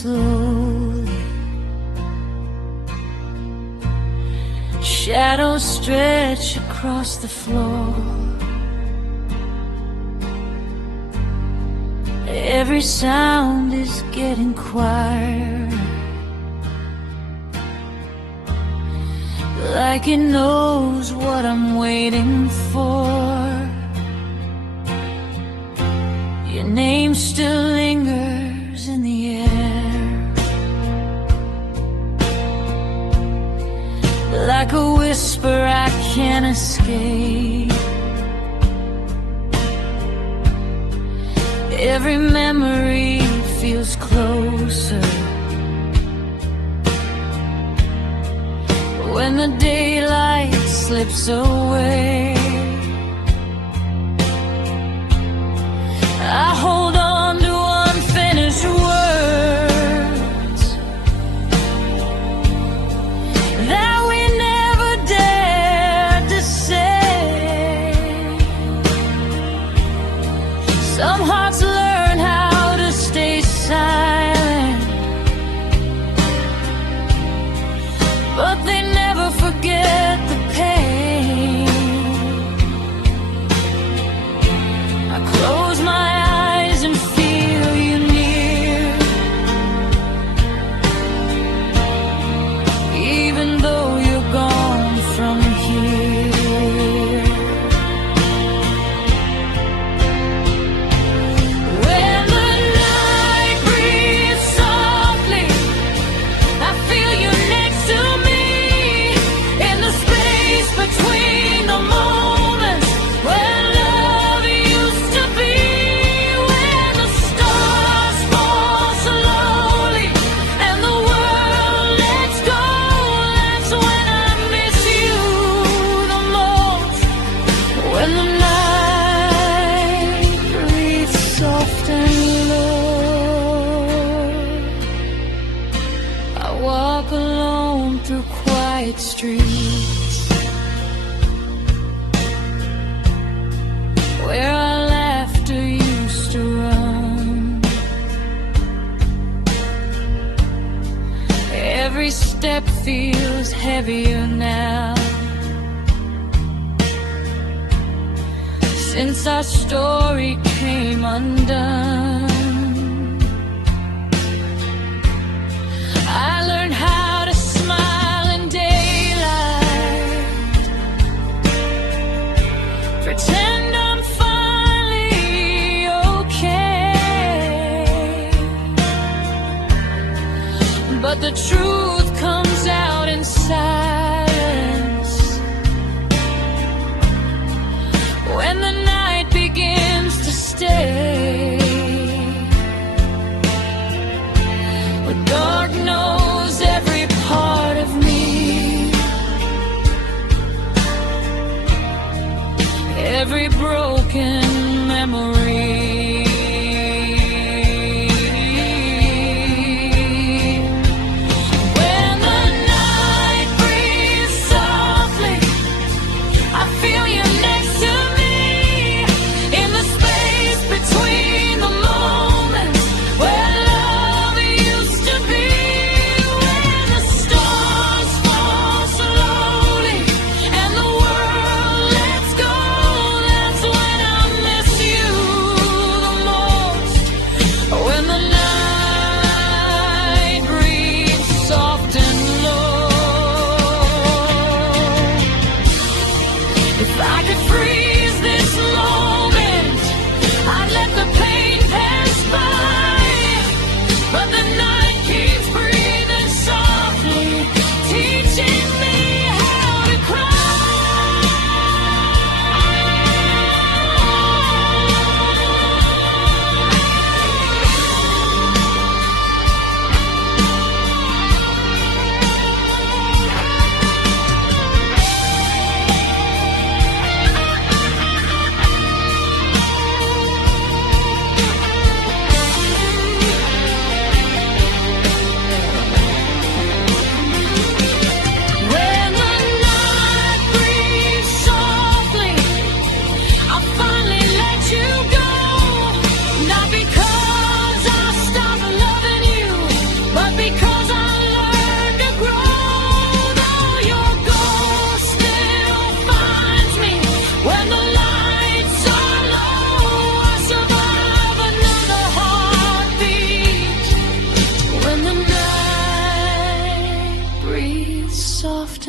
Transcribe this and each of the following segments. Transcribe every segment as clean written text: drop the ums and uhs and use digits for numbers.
slowly. Shadows stretch across the floor. Every sound is getting quieter, like it knows what I'm waiting for. Your name still lingers in the air, like a whisper I can't escape. Every memory feels closer when the daylight slips away. I hold on to unfinished words that we never dared to say. Some hearts learn how to stay silent, but they never forget the pain. I close my eyes and feel you near, even though you're gone from here. When the night breathes softly, I feel you next to me, in the space between the moments where love used to be. When the stars fall slowly and the world lets go, that's when I miss you the most. When the night breathes soft and low, I walk alone through quiet streets where our laughter used to run. Every step feels heavier now, since our story came undone. I learned how to smile in daylight, pretend I'm finally okay, but the truth comes out in silence when the night begins to stay. The dark knows every part of me, every broken memory. When the night breathes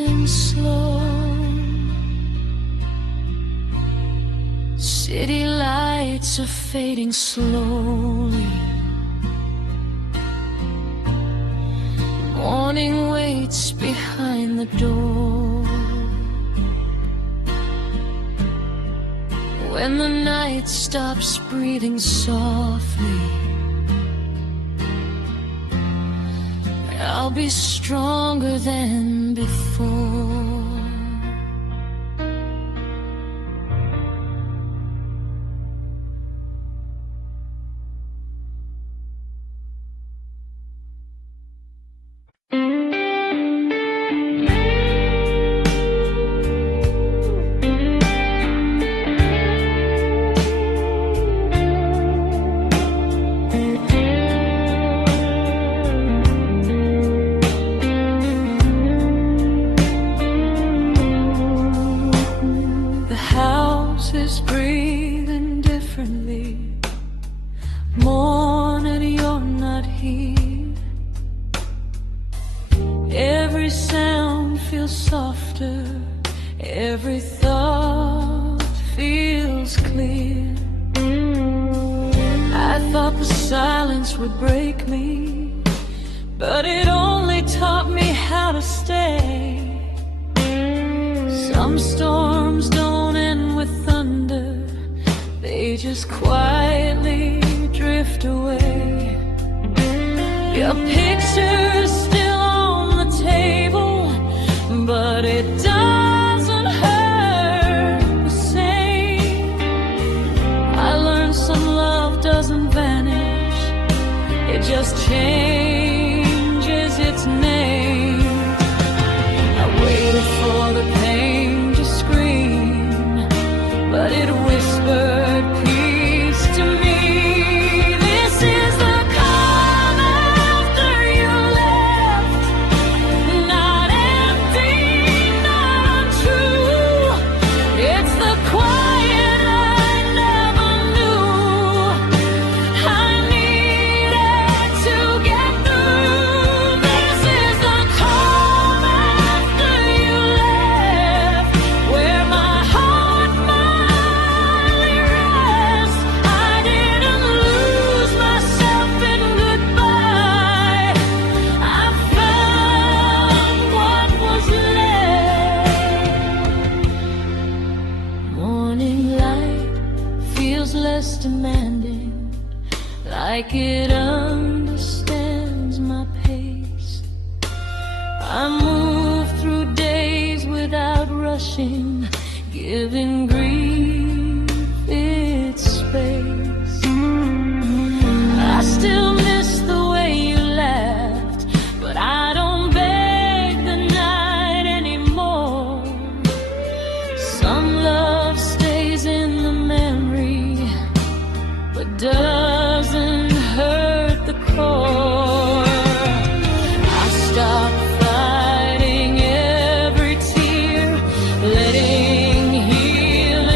and slow. City lights are fading slowly. Morning waits behind the door. When the night stops breathing softly, I'll be stronger than before. Breathing differently. Morning, you're not here. Every sound feels softer. Every thought feels clear. I thought the silence would break me, but it only taught me how to stay. Some storms don't end with thunder, they just quietly drift away. Your picture's still on the table, but it doesn't hurt the same. I learned some love doesn't vanish, it just changes its name. I waited for the pain to scream, but it whispered peace to me. This is the calm after you left, not empty, not untrue. It's the quiet I never knew I needed to get through. This is the calm after you left, where my heart finally rests. I didn't lose myself in goodbye, I found what was left. Morning light feels less demanding, like it understands my pace. I move through days without rushing, giving grief its space. I still miss the way you laughed, but I don't beg the night anymore. Some love stays in the memory, but doesn't hurt the core. I stop fighting every tear, letting healing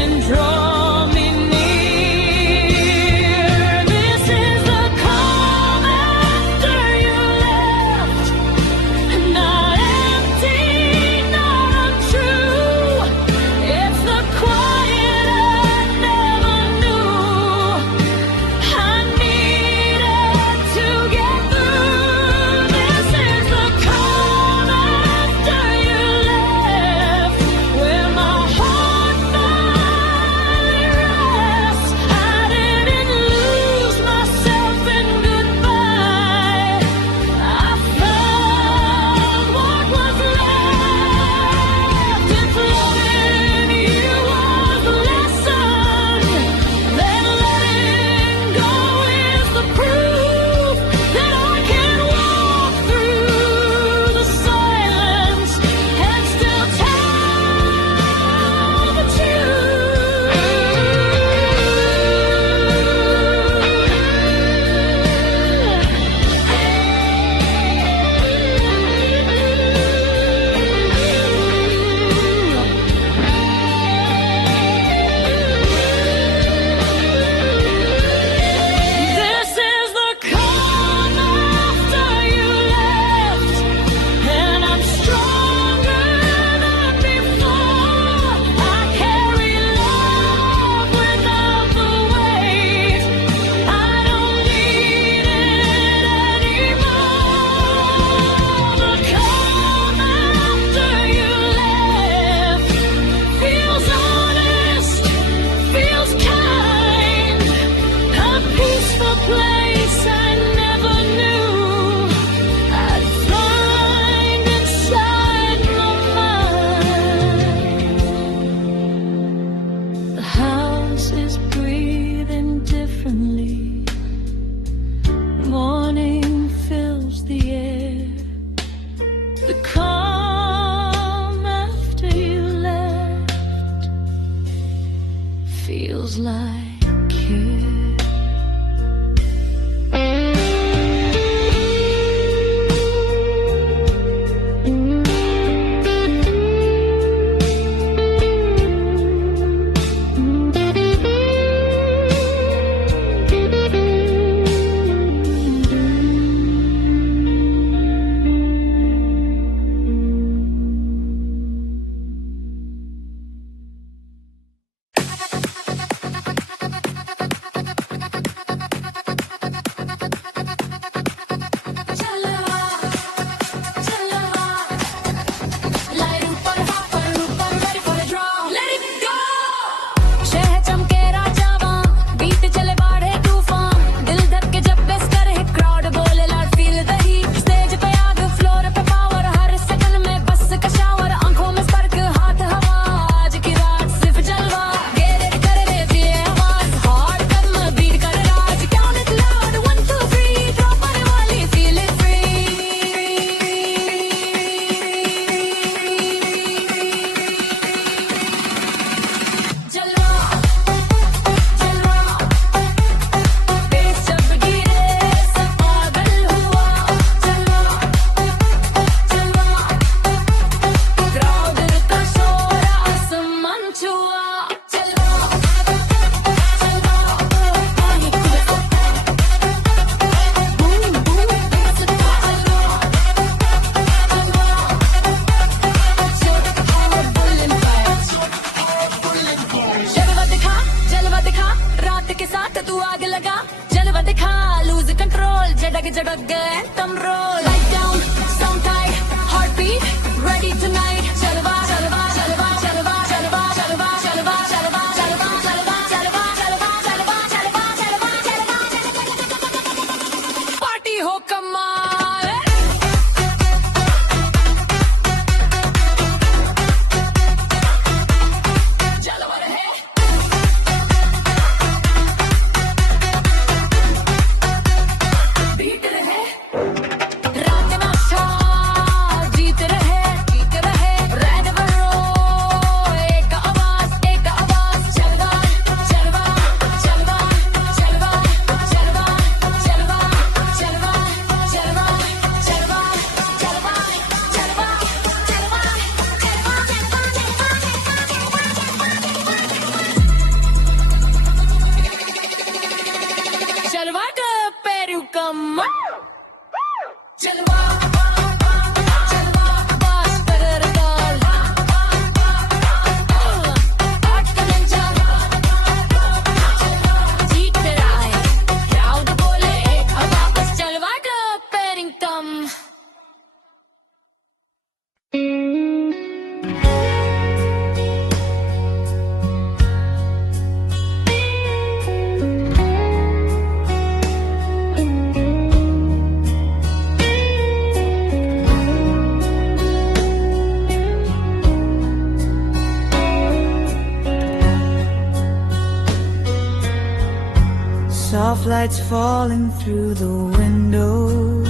Soft lights falling through the window,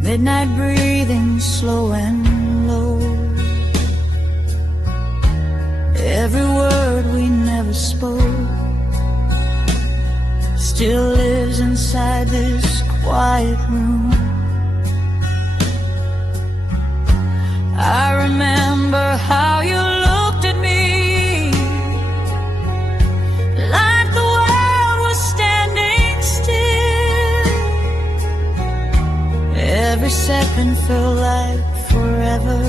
midnight breathing slow and low. Every word we never spoke still lives inside this quiet room. I remember how you looked at me like the world was standing still. Every second felt like forever.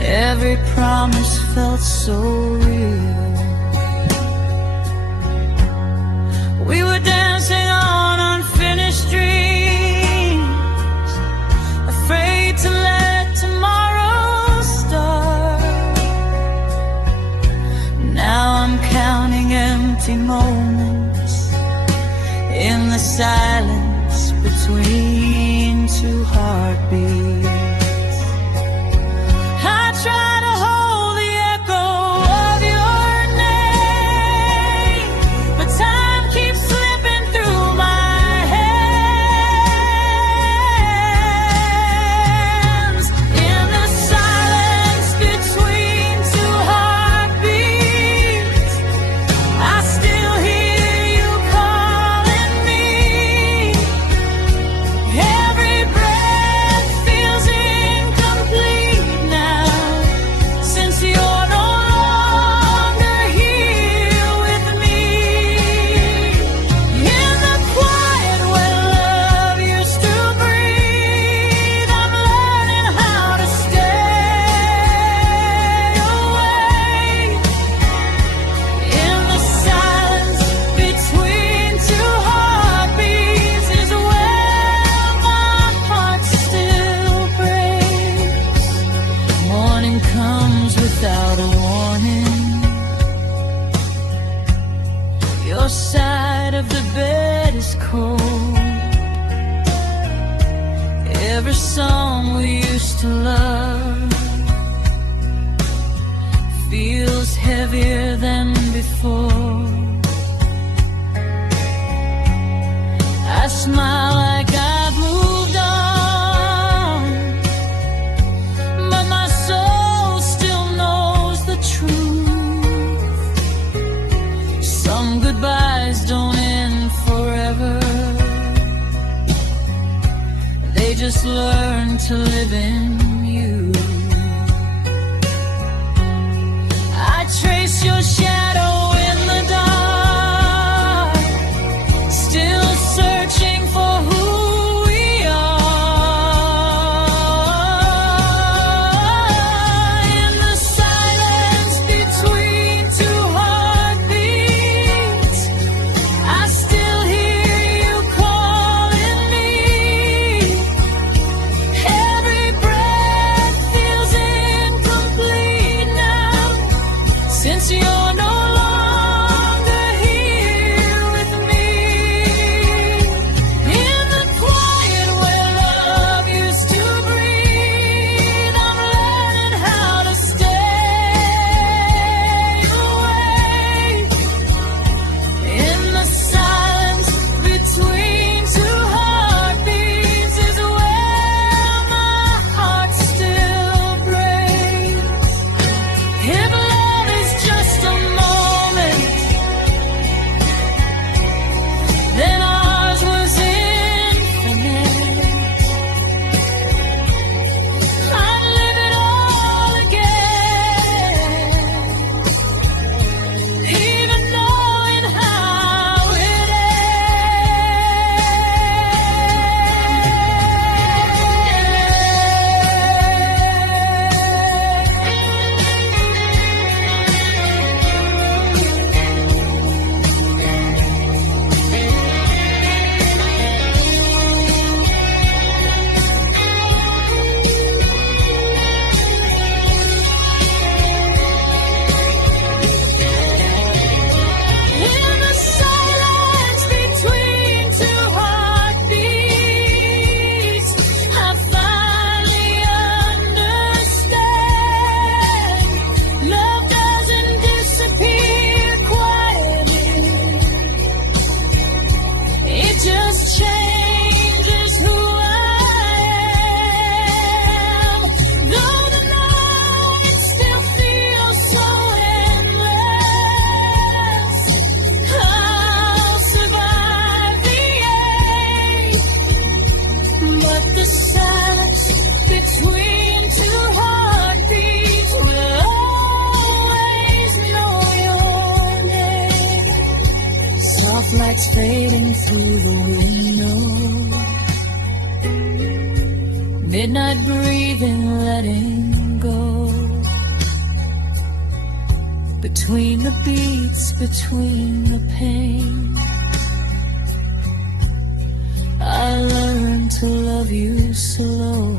Every promise felt so real. We were dancing on unfinished dreams, afraid to let tomorrow start. Now I'm counting empty moments in the silence between two heartbeats. I try to hold the echo of your name, but time keeps slipping through my hands. In the silence between two heartbeats, I still hear you calling me. Every breath feels incomplete now, since you're no longer here with me. In the quiet where love used to breathe, I'm learning how to stay away. In the silence between two heartbeats is where my heart still breaks. Morning comes without a warning. Your side of the bed is cold. Every song we used to love feels heavier than before. I smile like I've moved on, but my soul still knows the truth. Some goodbyes don't end forever, they just learn to live in you. I trace your shadow in the dark, still searching for who we are. In the silence between two heartbeats, I still hear you calling me. Every breath lights fading through the window. Midnight breathing, letting go. Between the beats, between the pain, I learned to love you slow.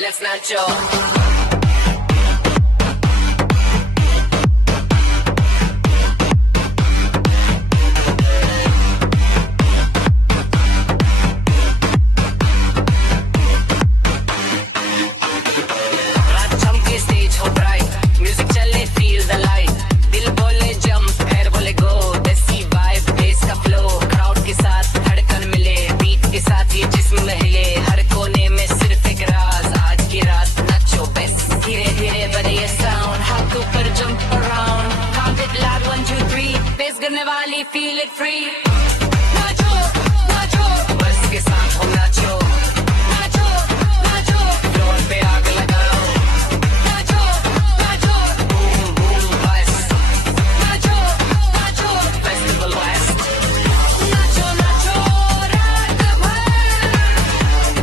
Let's not joke. Feel it free. Nacho, nacho, बस के साथ हो नाचो. Nacho, nacho, floor पे आग लगाओ. Nacho, nacho, boom boom बस. Nacho, nacho, festival west. Nacho, nacho, रात भर.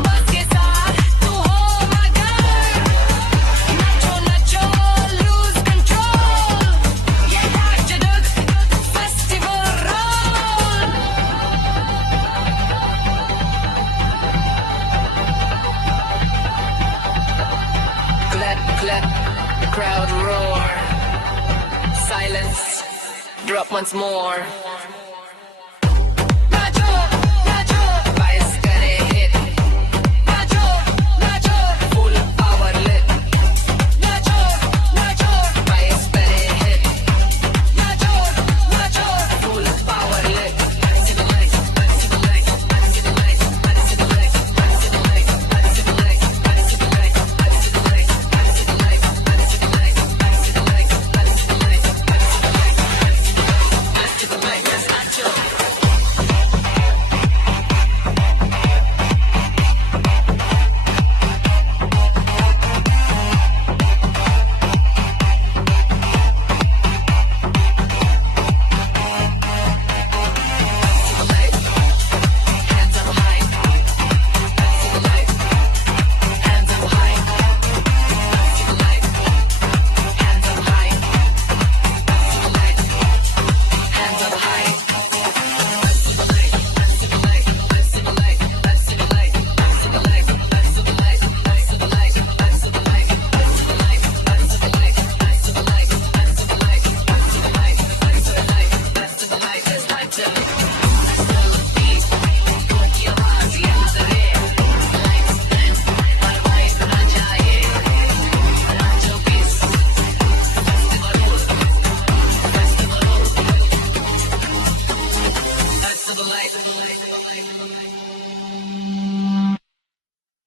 बस के साथ तू हो मगर. Nacho, nacho, lose control. ये नाच festival. Clap, clap, the crowd roar. Silence, drop once more. Nacho, nacho, vice करे hit. Nacho, nacho, full power lit. Nacho, nacho, vice करे hit. Nacho, nacho, full power lit.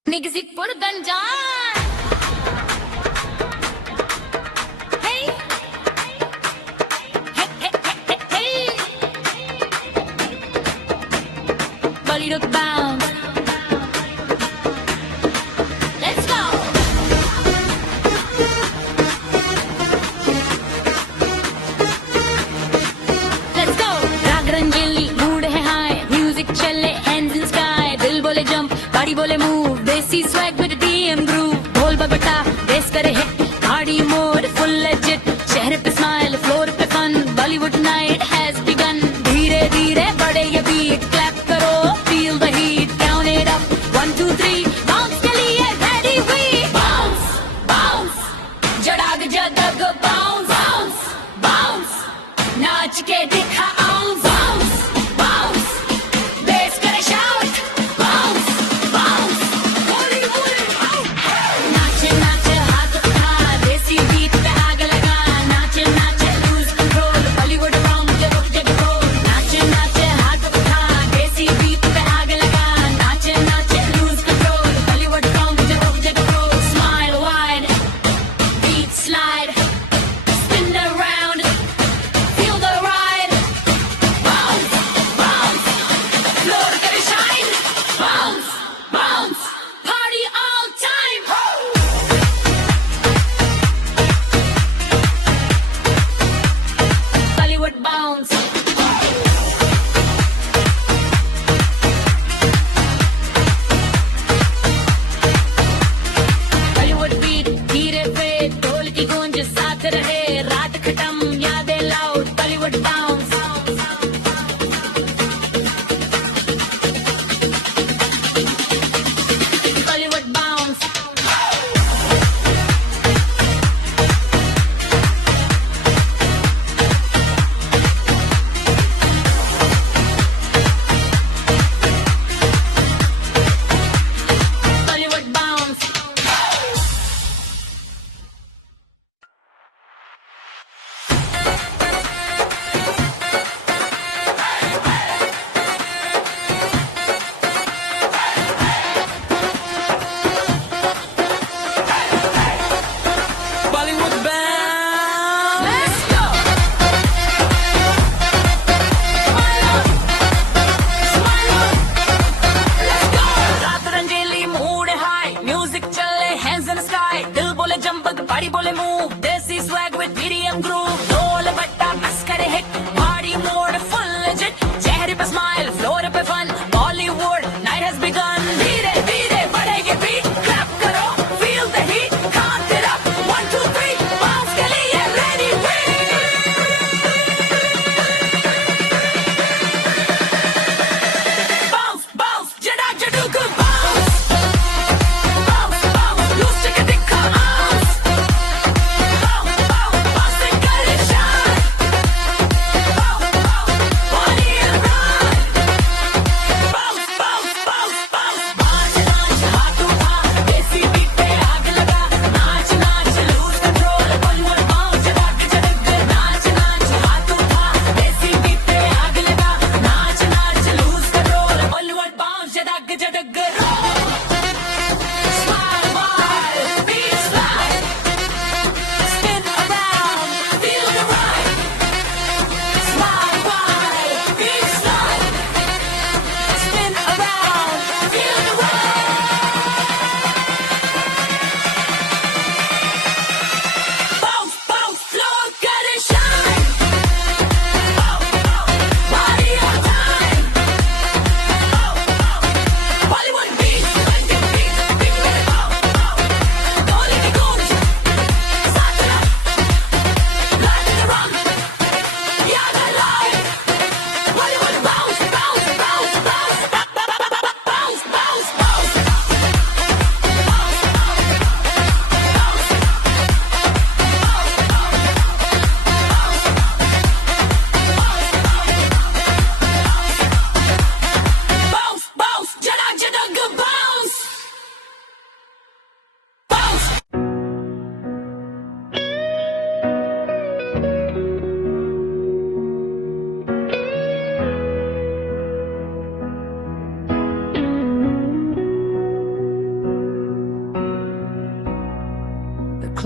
Niggas it put a gun down. Hey, hey, hey, hey, hey, hey. Bollywood bound. Let's go. Let's go. Rag Ranjili, mood hai high, music chale, hands in sky, dil bole jump, body bole move, desi swag with a DM groove, bol babata, bass kare hit, party mode, full legit, chehre pe smile, flow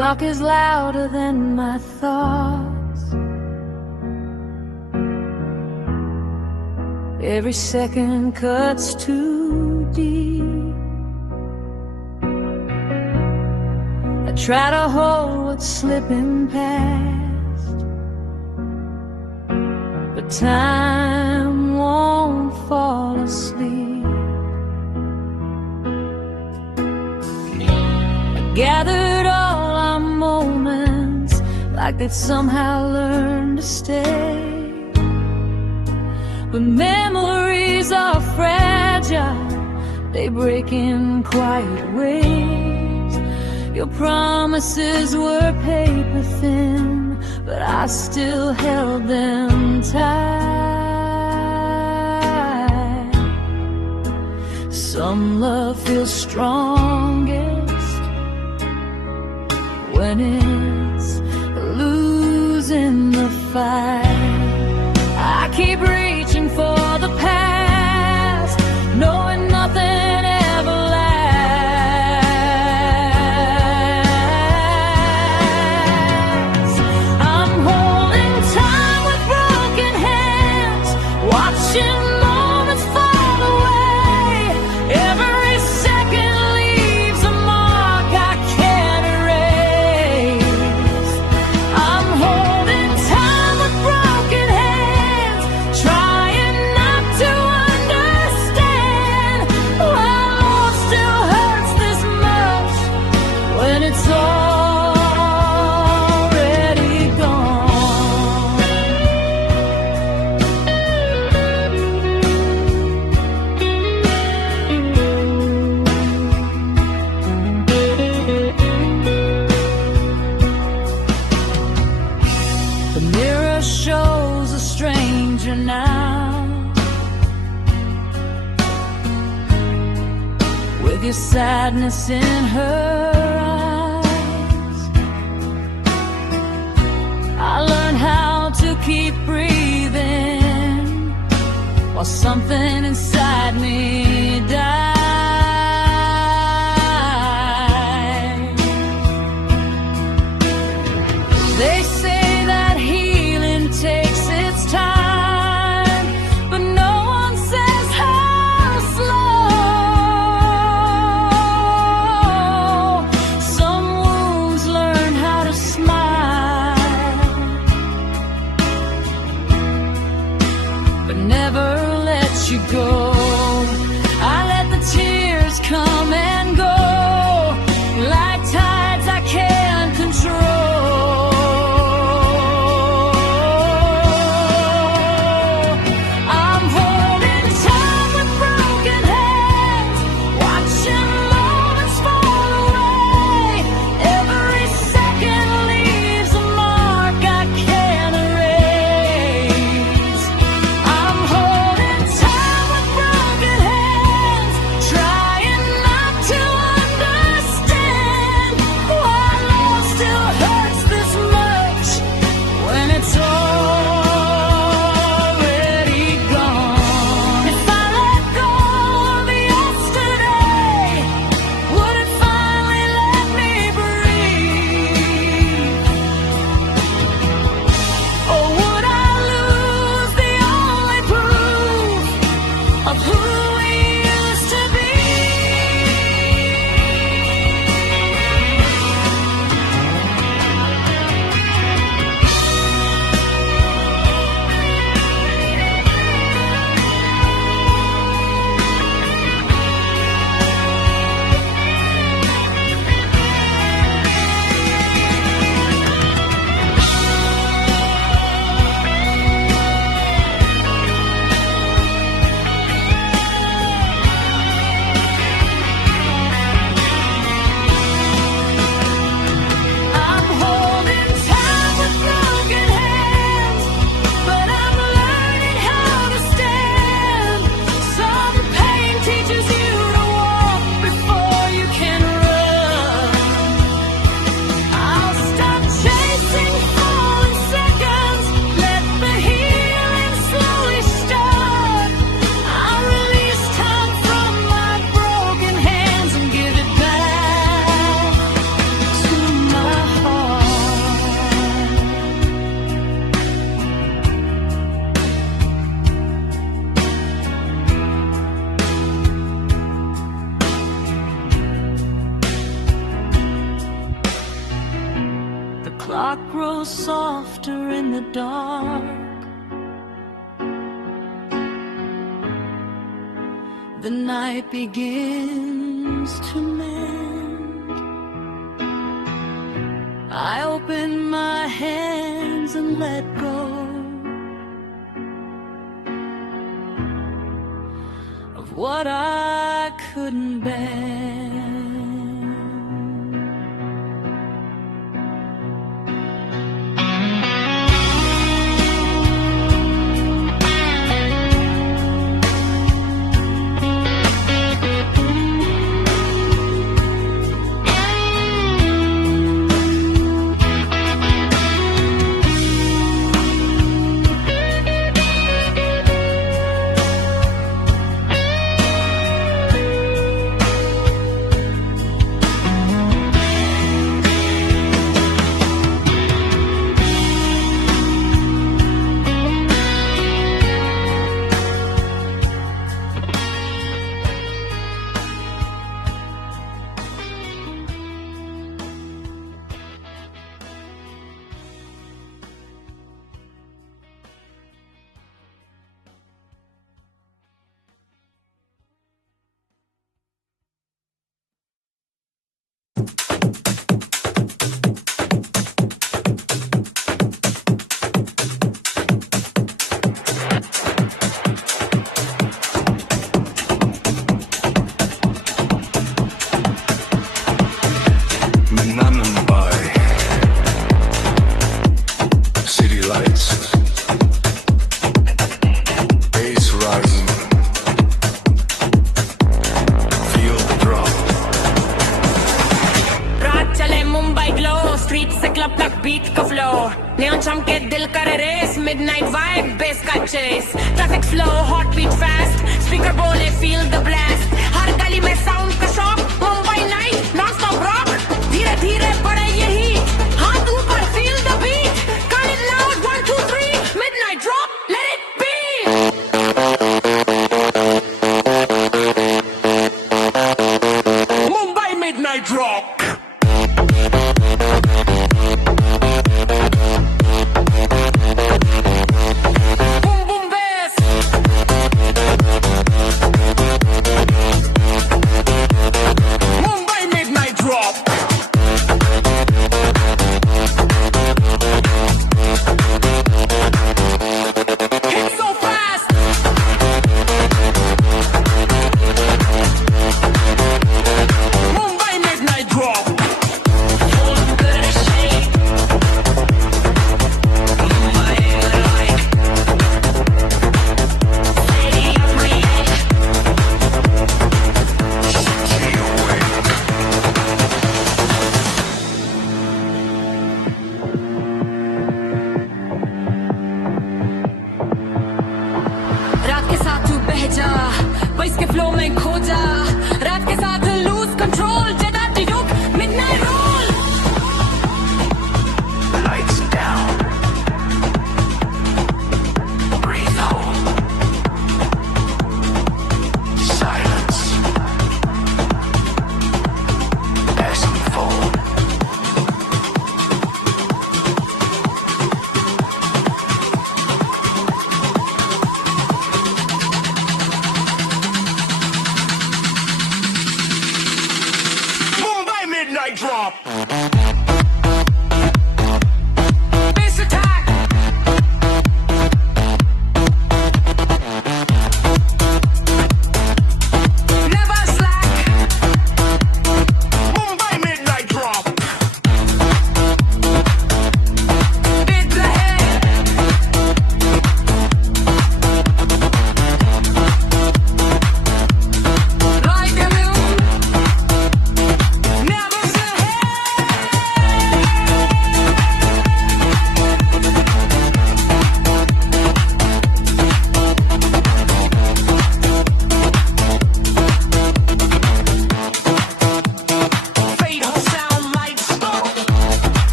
clock is louder than my thoughts. Every second cuts too deep. I try to hold what's slipping past, but time won't fall asleep. I gathered all our moments like they'd somehow learn to stay. But memories are fragile, they break in quiet ways. Your promises were paper thin, but I still held them tight. Some love feels strongest when it's losing the fight. I keep reaching for the past, knowing nothing ever lasts. I'm holding time with broken hands, watching moments fall away. Every second leaves a mark I can't erase. I'm holding time with broken hands, trying not to understand why love still hurts this much when it's already gone. The mirror shows a stranger now, with your sadness in her eyes. I learned how to keep breathing while something inside me died. They say that healing takes its time, but no one says how slow. Some wounds learn how to smile, but never let you go. I let the tears come and go like tides I can't control. I'm holding time with broken hands, watching moments fall away. Every second leaves a mark I can't erase. I'm holding time with broken softer in the dark. The night begins to mend. I open my hands and let go of what I couldn't bear.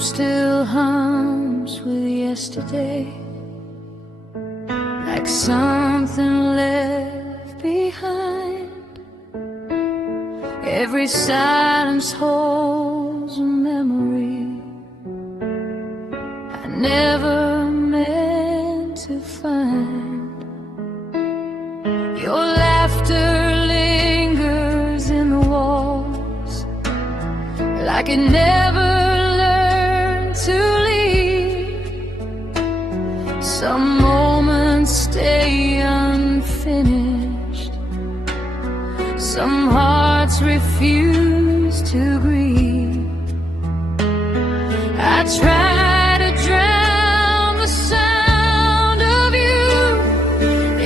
still hums with yesterday, like something left behind. Every silence holds a memory I never meant to find. Your laughter lingers in the walls, like it never learned to leave. Some moments stay unfinished, some hearts refuse to grieve. I try to drown the sound of you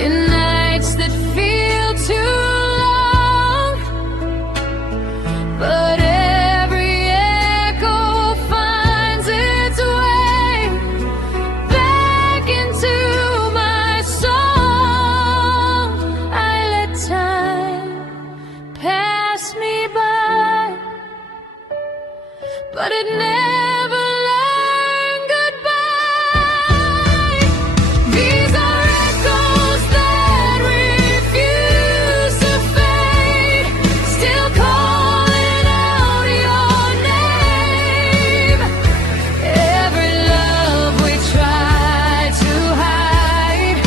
in nights that feel too long, but every echo finds its way back into my song. I let time pass me by, but it never learned goodbye. These are echoes that refuse to fade, still calling out your name. Every love we try to hide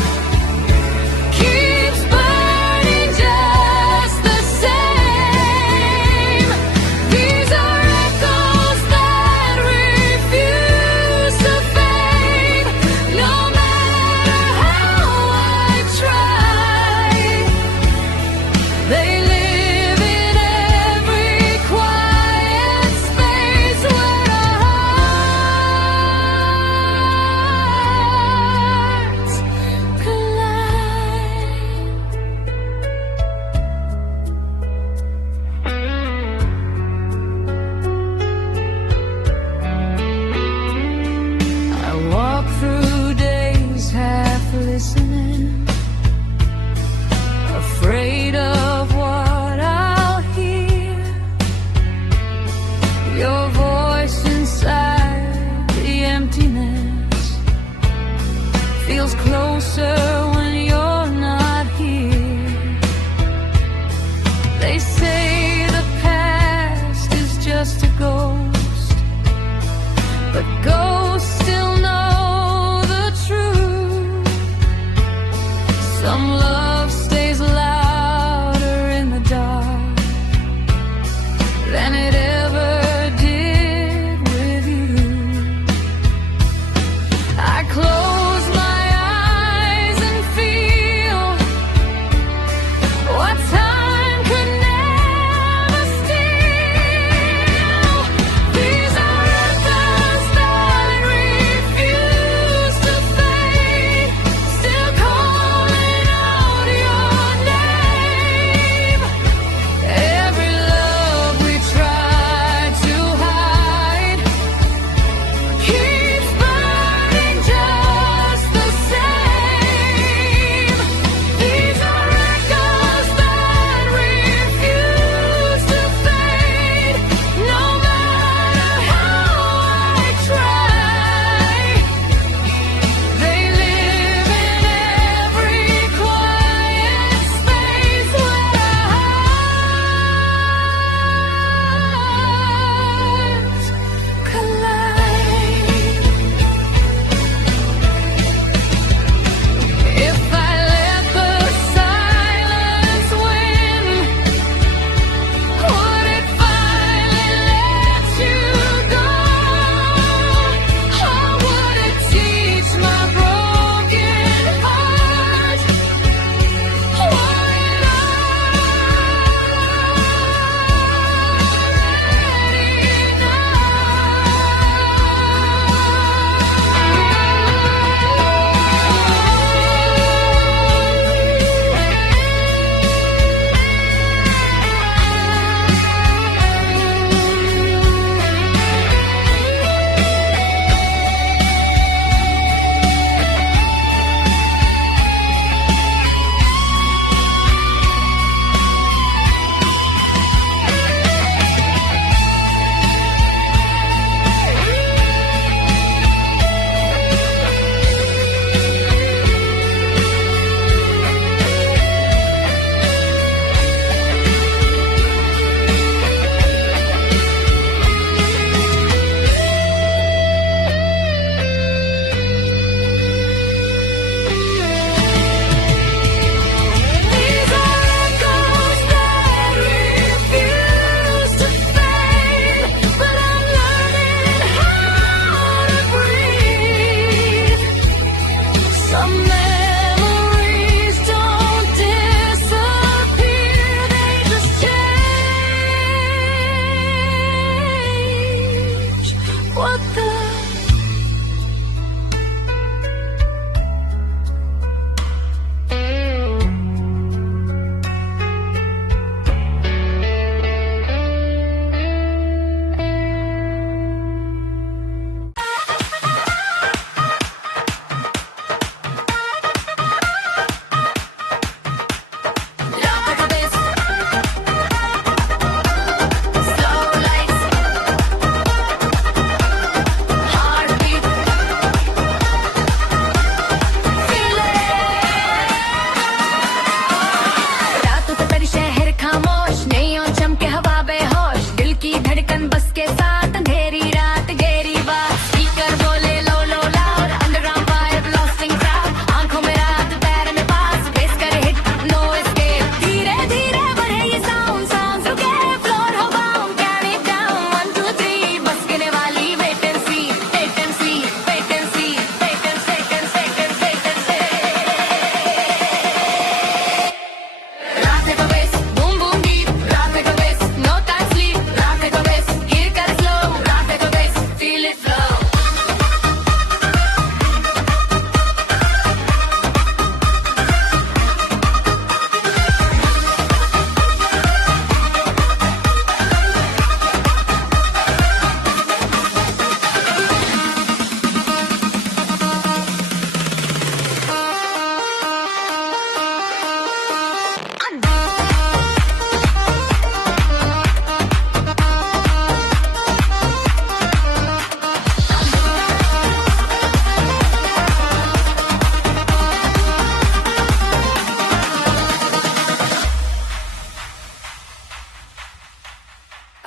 keeps burning just the same. These are echoes that refuse to fade, no matter how I try. They live in every quiet space where our hearts collide. I walk through days half listening, afraid of what I'll hear. Your voice inside the emptiness feels closer when you're not here. They say the past is just a ghost, but ghosts still know the truth. Some love stays louder in the dark than it ever did with you. I close my eyes and feel what time could never steal. These are echoes that refuse to fade, still calling out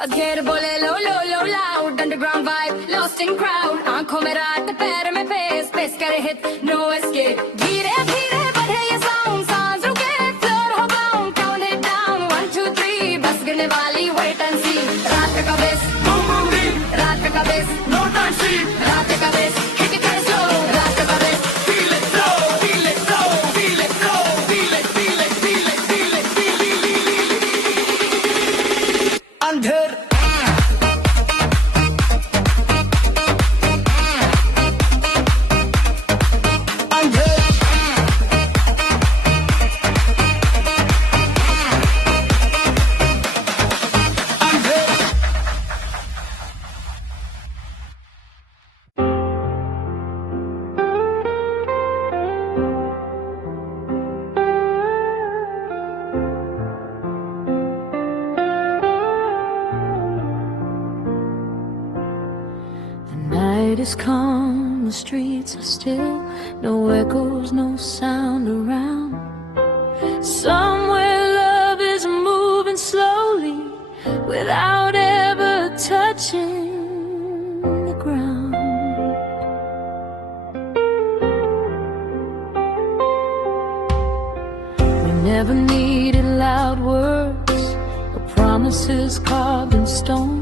घेर बोले लो लो लो loud underground vibe lost in crowd आंखों में रात पैर में फेस पेस करे हिट नो एस्केप धीरे धीरे बढ़े ये साउंड सांस रुके फ्लोर हो बाउंड काउंट इट डाउन 1 2 3 बस गिरने वाली वेट एंड सी रात का बेस रात का बेस नो टाइम स्लीप रात का बेस हिट इट स्लो रात का base feel it flow feel it flow feel it flow feel it feel it feel it feel it feel it अंधेर Night is calm, the streets are still, no echoes, no sound around. Somewhere love is moving slowly, without ever touching the ground. We never needed loud words, or promises carved in stone.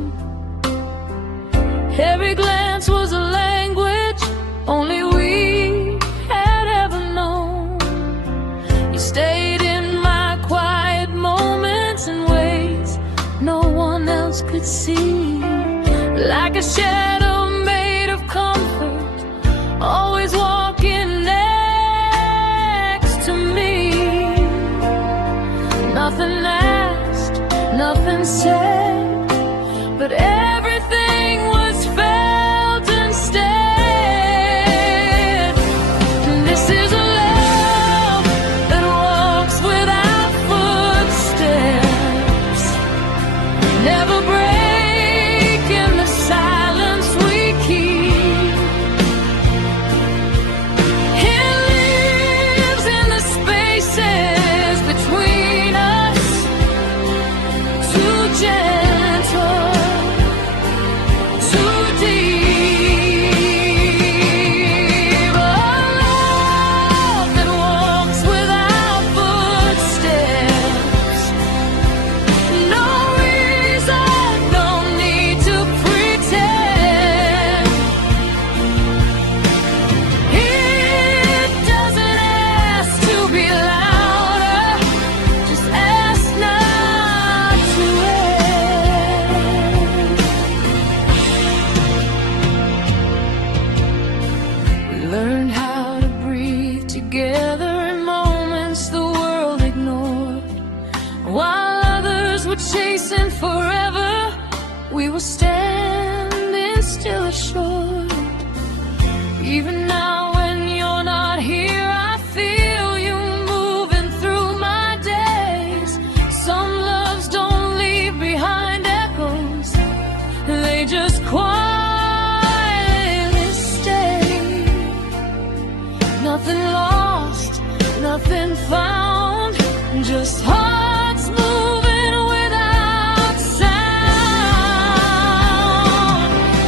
Every glance was a language only we had ever known. You stayed in my quiet moments in ways no one else could see. Like a shadow made of comfort, always walking next to me. Nothing asked, nothing said, but everything was felt instead. This is a love that walks without footsteps, never break in the silence we keep. It lives in the spaces between us, too gentle, too deep. A love that walks without footsteps. No reason, no need to pretend. It doesn't ask to be louder, just ask not to end. We learned how to breathe together in moments the world ignored. While others were chasing forever, we were standing still assured. Even now when you're not here, I feel you moving through my days. Some loves don't leave behind echoes, they just quietly stay. Nothing lost, nothing found, just hearts moving without sound.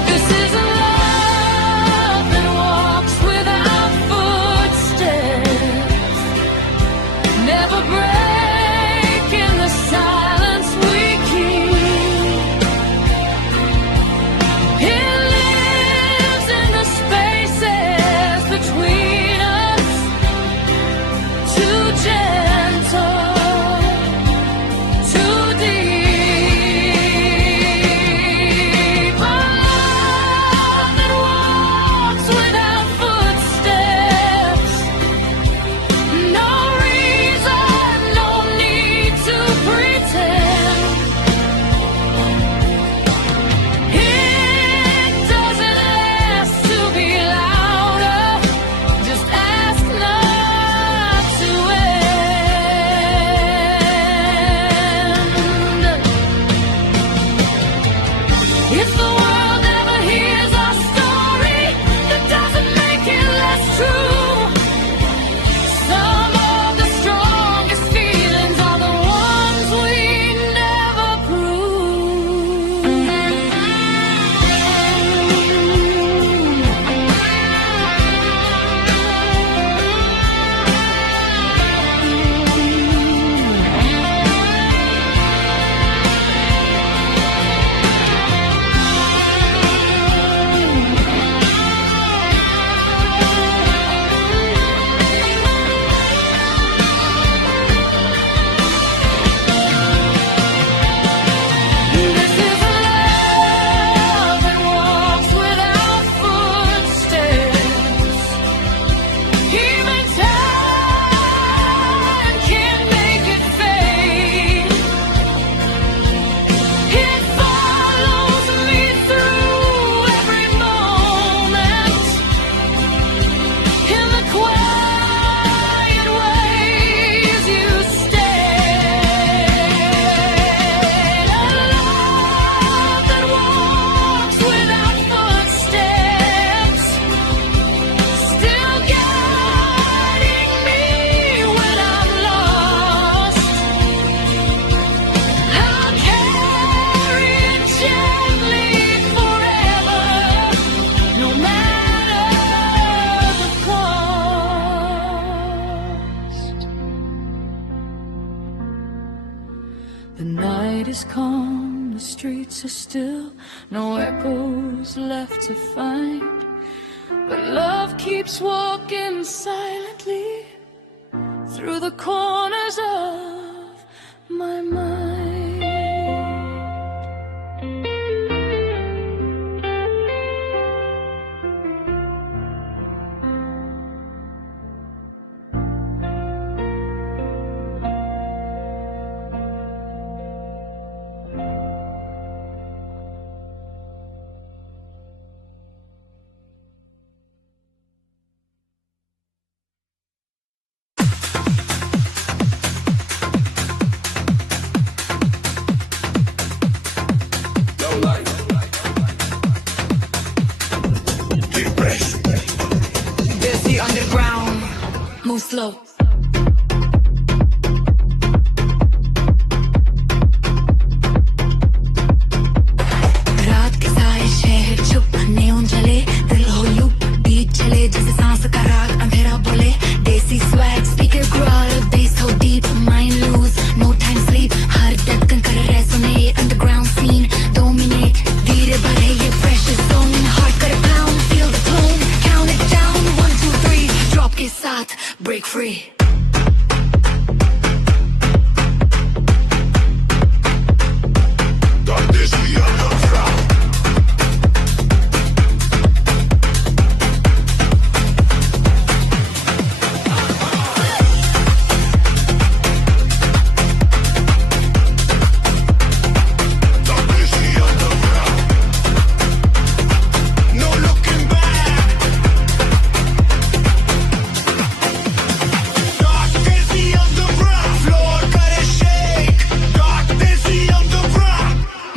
This is a love that walks without footsteps, never break in the silence we keep. It lives in the spaces between us, too gentle, The night is calm, the streets are still, no echoes left to find. But love keeps walking silently through the corners of my mind. Move slow. रात के सारे शहर चुप, neon जले, दिल हो loop, beat चले जैसे सांस का राग, अंधेरा बोले, देसी swag, speaker growl, bass हो deep, mind loose, no time sleep, हर धड़कन कर resonate, underground scene, dominate, धीरे बढ़े ये precious zone, heart कर pound, feel the tone, count it down, 1, 2, 3, drop के साथ, break free.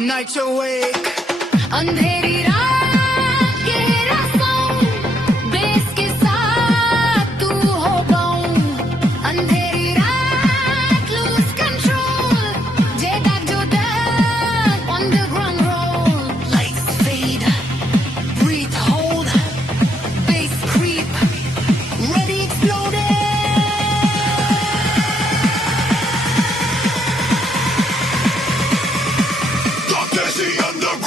Nights awake, अंधेरी रात के रास्तों, बेस के साथ तू हो bound. अंधेरी रात, lose control, जेदा जुदा, underground roll. Lights fade, breathe, hold, bass creep, ready exploded. Underground.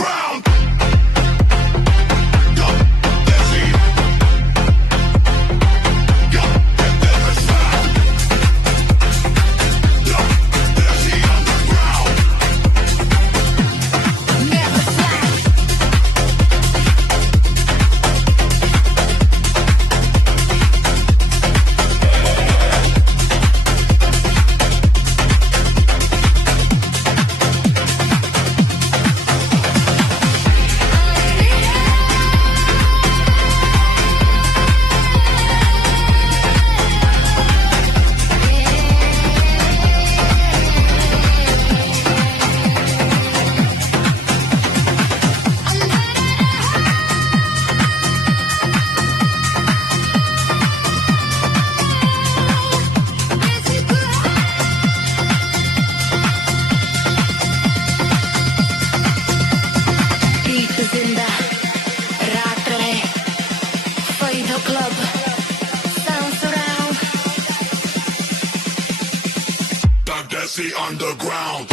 The underground.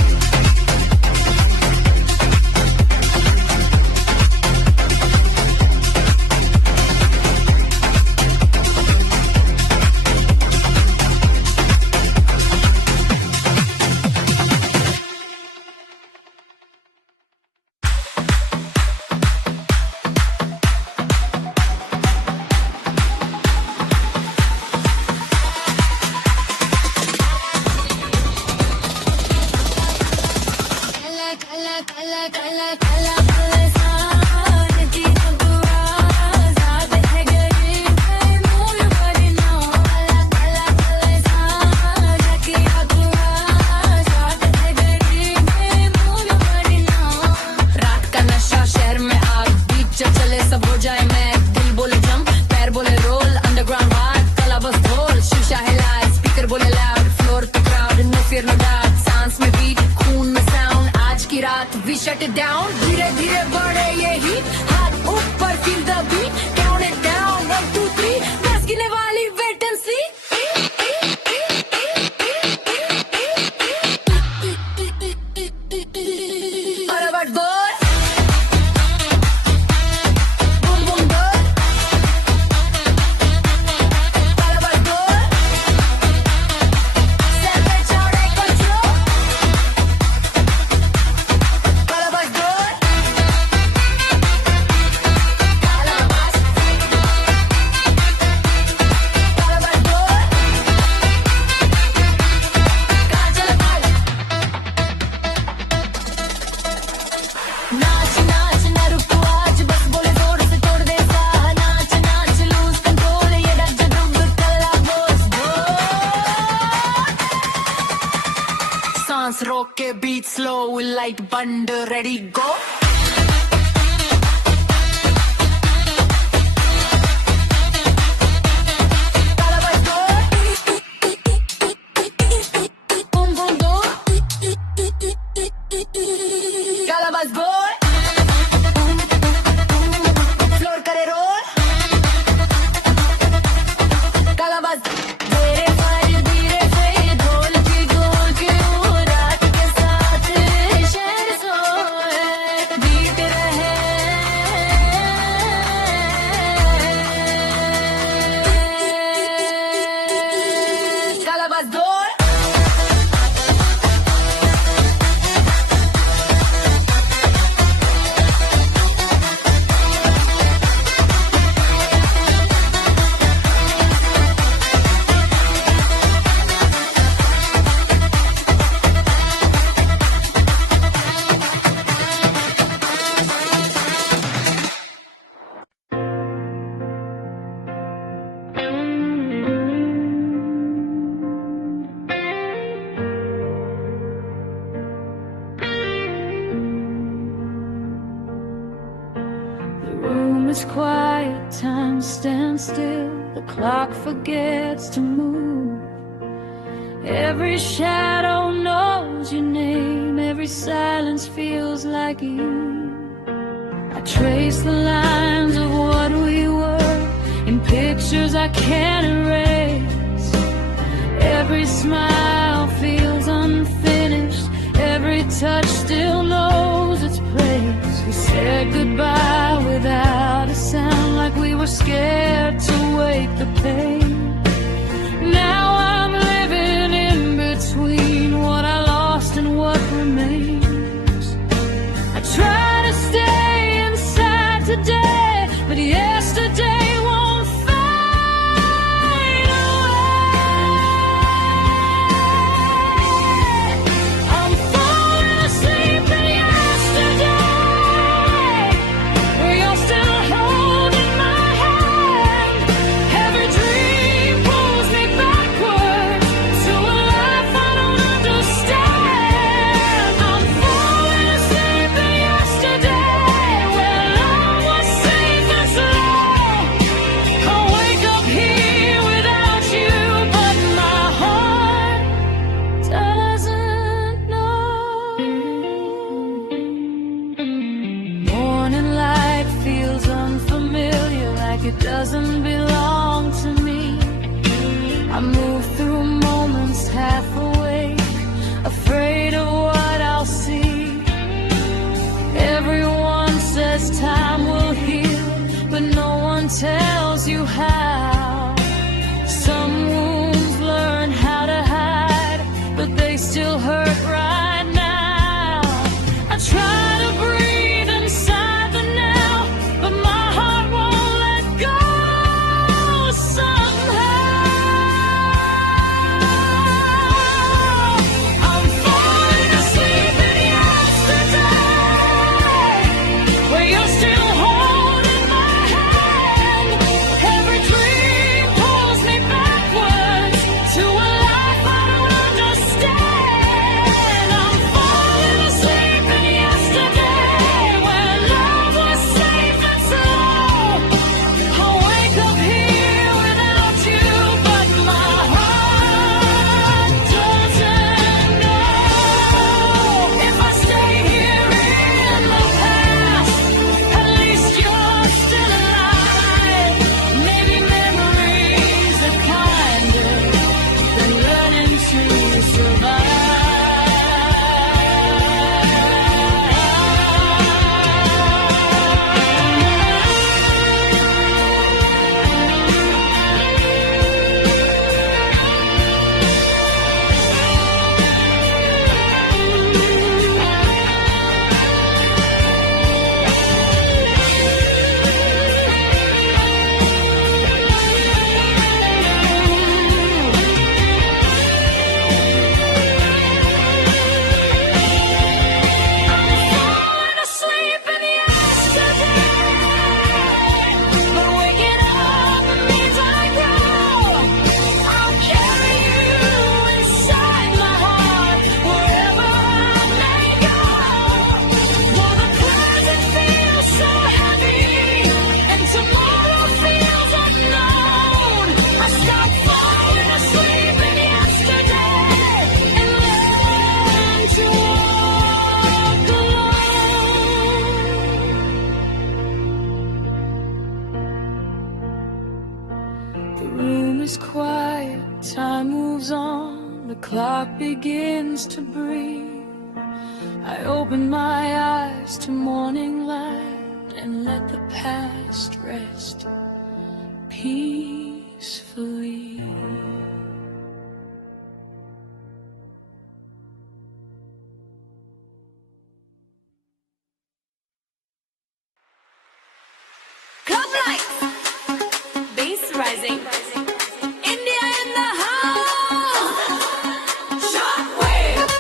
We shut it down, धीरे धीरे बढ़े ये heat, हाथ ऊपर feel the beat, count it down, 1, 2, 3, बस गिने वाली wait and see. सांस रोक के beat slow light band ready go Calabas boy Floor करे roll Calabas धीरे से ढोल की गोल की रात के साथ शहर सोए बीत रहे Calabas boy The room is quiet, time stands still. The clock forgets to move. Every shadow knows your name. Every silence feels like you. I trace the lines of what we were in pictures I can't erase. Every smile feels unfinished. Every touch still knows its place. We said goodbye without a sound, like we were scared to wake the pain. Now I'm living in between what I lost and what remains. I try to stay inside today, but yesterday won't fade away. I'm falling asleep in yesterday, where you're still holding my hand. Every dream pulls me backwards to a life I don't understand. I'm falling asleep in yesterday, where love was safe and slow. I wake up here without you, but my heart doesn't know. Morning light feels unfamiliar, like it doesn't belong to me. I move through moments half awake, afraid of what I'll see. Everyone says time will heal, but no one tells you how. Some wounds learn how to hide, but they still hurt right now. I try to breathe inside the now, but my heart won't let go somehow. I'm falling asleep in yesterday, where you're still holding my hand. Every dream pulls me backwards to a life I don't understand. begins to breathe, I open my eyes to morning light and let the past rest peacefully. Club lights, bass rising, India in the house. Shockwave.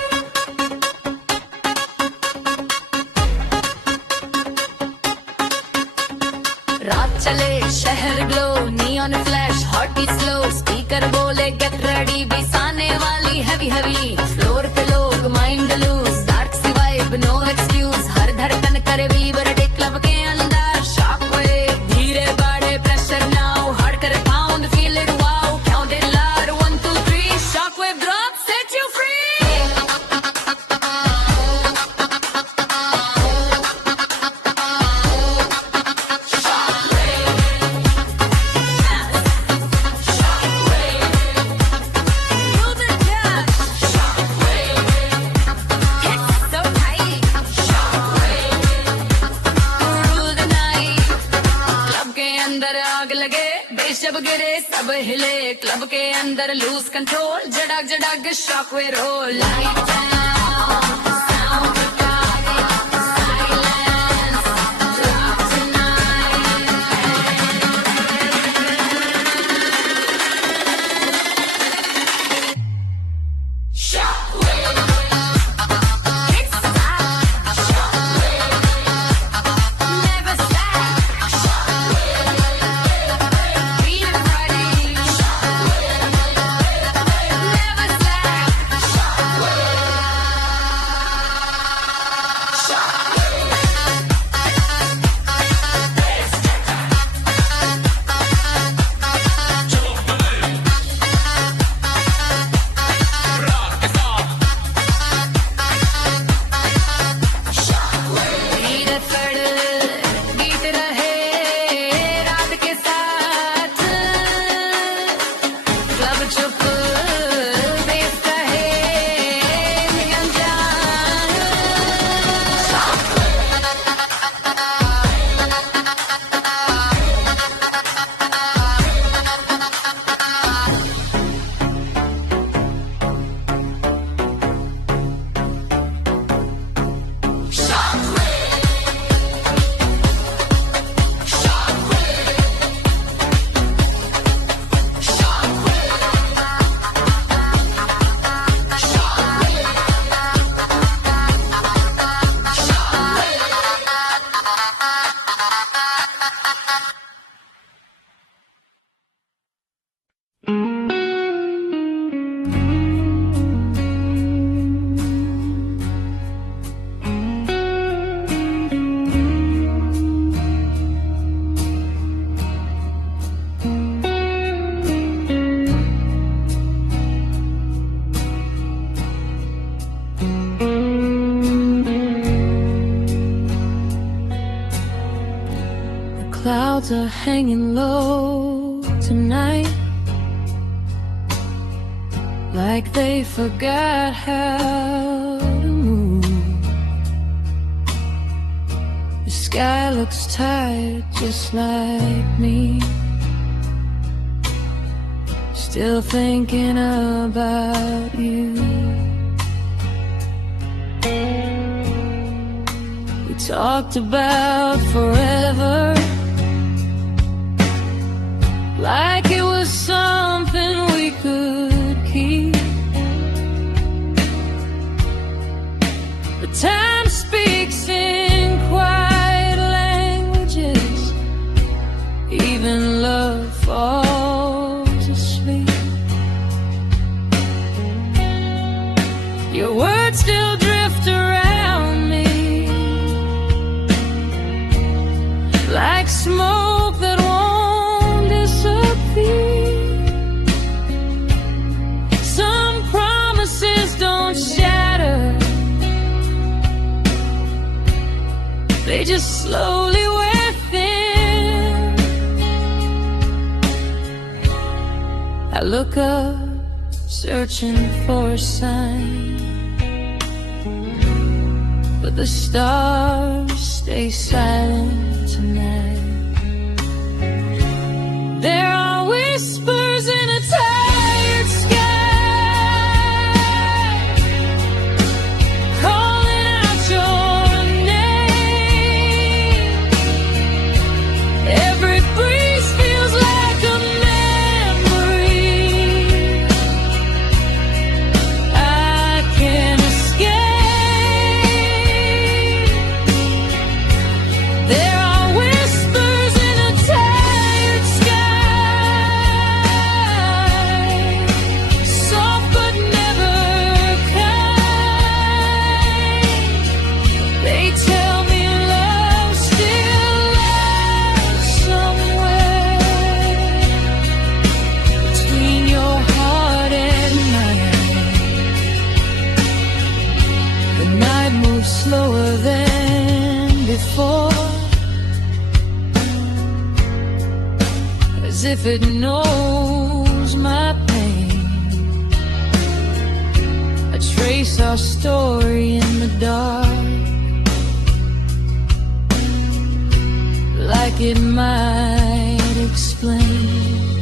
रात चले शहर glow, neon flash, heartbeat slow, speaker बोले get ready, beats आने वाली heavy heavy, floor पे लोग mind loose, dark सी vibe, no excuse, हर धड़कन करे vibrate club के अंदर, shockwave, धीरे बढ़े pressure now, hard करे pound, feel it wow, count it loud, 1 2 3, shockwave drop, set you free. जब गिरे सब हिले क्लब के अंदर लूज कंट्रोल जड़ाग जड़ाग shockwave roll light down sound Clouds are hanging low tonight, like they forgot how to move. The sky looks tired, just like me, still thinking about you. We talked about forever, like it was something we could keep. But time speaks in quiet languages, even love falls asleep. Your words still drift around me, like smoke that won't disappear. Some promises don't shatter, they just slowly wear thin. I look up, searching for a sign, but the stars stay silent tonight. There are whispers in a tired sky, calling out your name. Every breeze feels like a memory I can't escape. There are whispers in a tired sky, soft but never kind. They tell me love still lies somewhere between your heart and mine. The night moves slower than before, as if it knows my pain. I trace our story in the dark, like it might explain